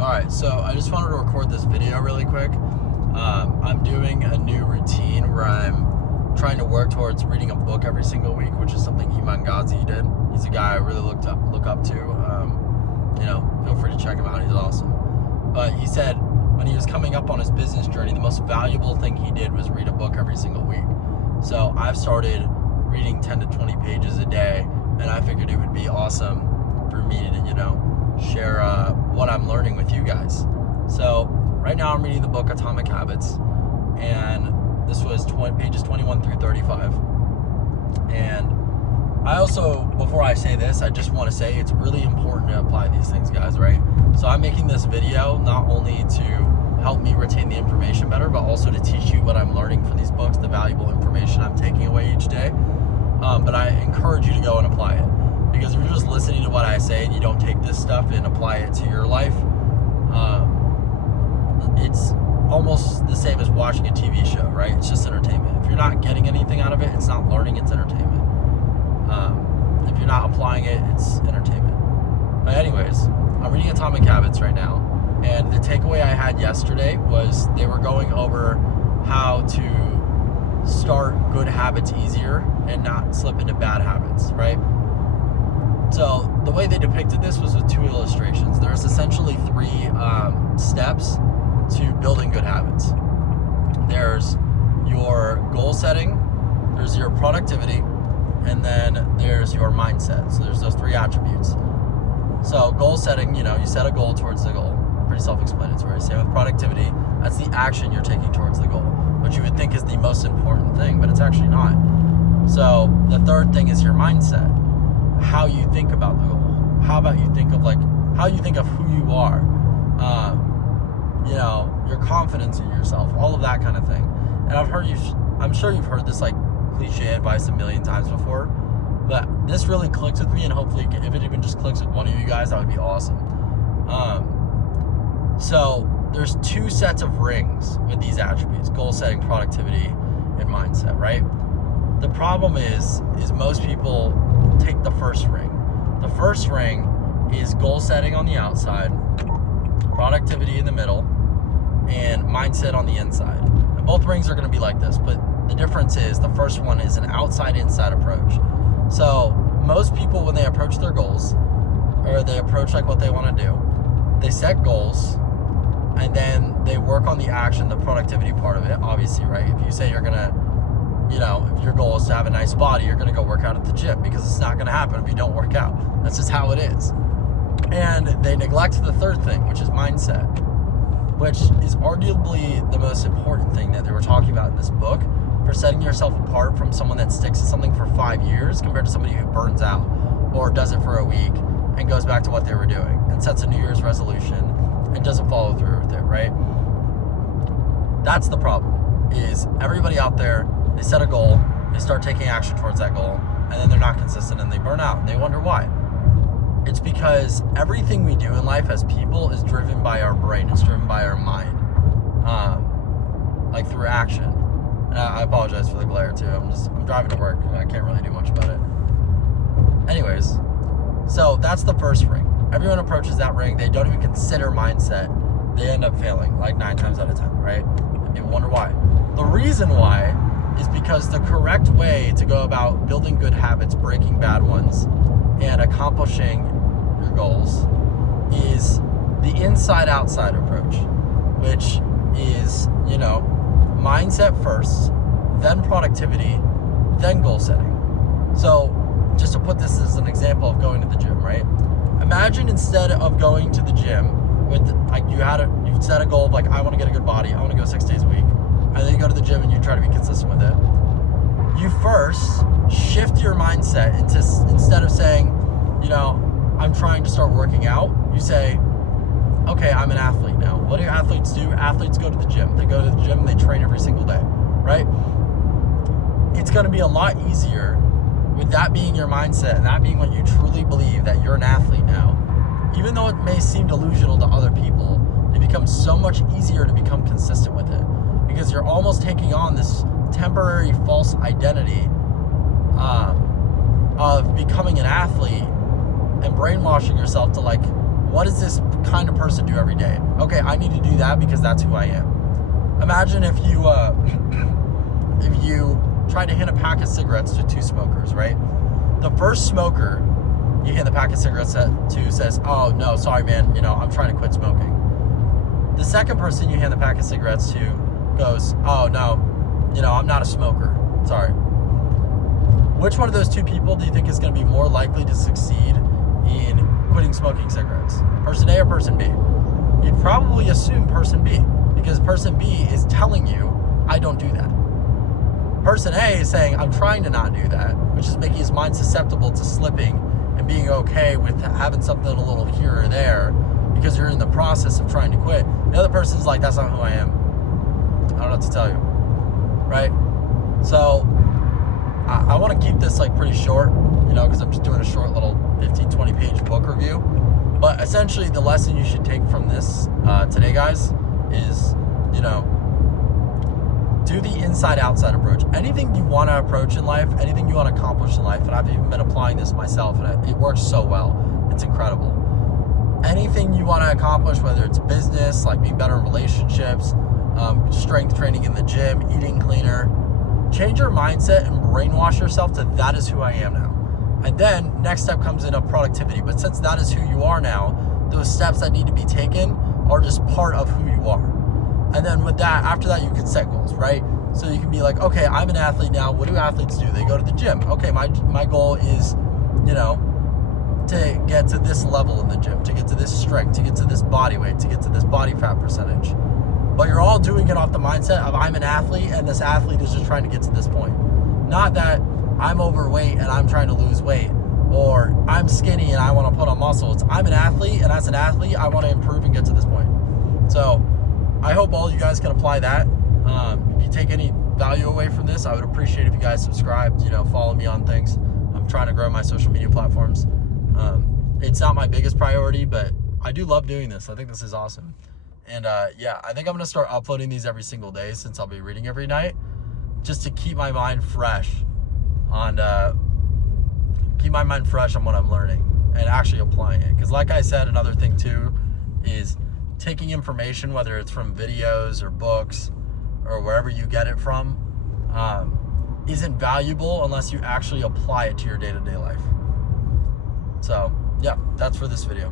Alright, so I just wanted to record this video really quick. I'm doing a new routine where I'm trying to work towards reading a book every single week, which is something Iman Ghazi did. He's a guy I really look up to. Feel free to check him out. He's awesome. But he said when he was coming up on his business journey, the most valuable thing he did was read a book every single week. So I've started reading 10 to 20 pages a day, and I figured it would be awesome for me to, share what I'm learning with you guys. So right now I'm reading the book Atomic Habits, and this was pages 21 through 35. And I also, before I say this, I just want to say it's really important to apply these things, guys, right? So I'm making this video not only to help me retain the information better, but also to teach you what I'm learning from these books, the valuable information I'm taking away each day. But I encourage you to go and apply it. Because if you're just listening to what I say and you don't take this stuff and apply it to your life, it's almost the same as watching a TV show, right? It's just entertainment. If you're not getting anything out of it, it's not learning, it's entertainment. If you're not applying it, it's entertainment. But anyways, I'm reading Atomic Habits right now, and the takeaway I had yesterday was they were going over how to start good habits easier and not slip into bad habits, right? So the way they depicted this was with two illustrations. There's essentially three steps to building good habits. There's your goal setting, there's your productivity, and then there's your mindset. So there's those three attributes. So goal setting, you set a goal towards the goal. Pretty self-explanatory. Same with productivity. That's the action you're taking towards the goal, which you would think is the most important thing, but it's actually not. So the third thing is your mindset. How you think about the goal. How about you think of how you think of who you are, your confidence in yourself, all of that kind of thing. And I'm sure you've heard this cliche advice a million times before, but this really clicks with me, and hopefully if it even just clicks with one of you guys, that would be awesome. So there's two sets of rings with these attributes: goal setting, productivity, and mindset, right? The problem is most people take the first ring. The first ring is goal setting on the outside, productivity in the middle, and mindset on the inside. And both rings are going to be like this, but the difference is the first one is an outside-inside approach. So most people, when they approach their goals, or they approach what they want to do, they set goals, and then they work on the action, the productivity part of it, obviously, right? If you say you're going to if your goal is to have a nice body, you're going to go work out at the gym, because it's not going to happen if you don't work out. That's just how it is. And they neglect the third thing, which is mindset, which is arguably the most important thing that they were talking about in this book for setting yourself apart from someone that sticks to something for 5 years compared to somebody who burns out or does it for a week and goes back to what they were doing and sets a New Year's resolution and doesn't follow through with it, right? That's the problem, is everybody out there, they set a goal, they start taking action towards that goal, and then they're not consistent and they burn out, and they wonder why. It's because everything we do in life as people is driven by our brain, it's driven by our mind, through action. And I apologize for the glare too, I'm driving to work, and I can't really do much about it. Anyways, so that's the first ring. Everyone approaches that ring, they don't even consider mindset, they end up failing 9 times out of 10, right? And people wonder why. The reason why is because the correct way to go about building good habits, breaking bad ones, and accomplishing your goals is the inside-outside approach, which is, mindset first, then productivity, then goal setting. So just to put this as an example of going to the gym, right? Imagine instead of going to the gym with you've set a goal of I want to get a good body, I want to go 6 days a week, and then you go to the gym and you try to be consistent with it. You first shift your mindset into, instead of saying, I'm trying to start working out, you say, okay, I'm an athlete now. What do athletes do? Athletes go to the gym. They go to the gym and they train every single day, right? It's going to be a lot easier with that being your mindset and that being what you truly believe, that you're an athlete now. Even though it may seem delusional to other people, it becomes so much easier to become consistent with it, because you're almost taking on this temporary false identity of becoming an athlete and brainwashing yourself to what does this kind of person do every day? Okay, I need to do that because that's who I am. Imagine if you if you try to hand a pack of cigarettes to two smokers, right? The first smoker you hand the pack of cigarettes to says, oh no, sorry man, I'm trying to quit smoking. The second person you hand the pack of cigarettes to goes, oh no, I'm not a smoker, sorry. Which one of those two people do you think is going to be more likely to succeed in quitting smoking cigarettes? Person A or person B? You'd probably assume person B, because person B is telling you, I don't do that. Person A is saying, I'm trying to not do that, which is making his mind susceptible to slipping and being okay with having something a little here or there because you're in the process of trying to quit. The other person's like, that's not who I am. I don't know what to tell you, right? So I want to keep this like pretty short, because I'm just doing a short little 15, 20 page book review. But essentially the lesson you should take from this today, guys, is, do the inside-outside approach. Anything you want to approach in life, anything you want to accomplish in life, and I've even been applying this myself, and it works so well. It's incredible. Anything you want to accomplish, whether it's business, like being better in relationships, strength training in the gym, eating cleaner, change your mindset and brainwash yourself to that is who I am now. And then next step comes in of productivity. But since that is who you are now, those steps that need to be taken are just part of who you are. And then with that, after that, you can set goals, right? So you can be like, okay, I'm an athlete now. What do athletes do? They go to the gym. Okay, my goal is, to get to this level in the gym, to get to this strength, to get to this body weight, to get to this body fat percentage. But you're all doing it off the mindset of I'm an athlete and this athlete is just trying to get to this point. Not that I'm overweight and I'm trying to lose weight, or I'm skinny and I want to put on muscle. It's I'm an athlete, and as an athlete, I want to improve and get to this point. So I hope all you guys can apply that. If you take any value away from this, I would appreciate if you guys subscribed, follow me on things. I'm trying to grow my social media platforms. It's not my biggest priority, but I do love doing this. I think this is awesome. And I think I'm going to start uploading these every single day, since I'll be reading every night, just to keep my mind fresh on what I'm learning and actually applying it. Because like I said, another thing too is taking information, whether it's from videos or books or wherever you get it from, isn't valuable unless you actually apply it to your day-to-day life. So yeah, that's for this video.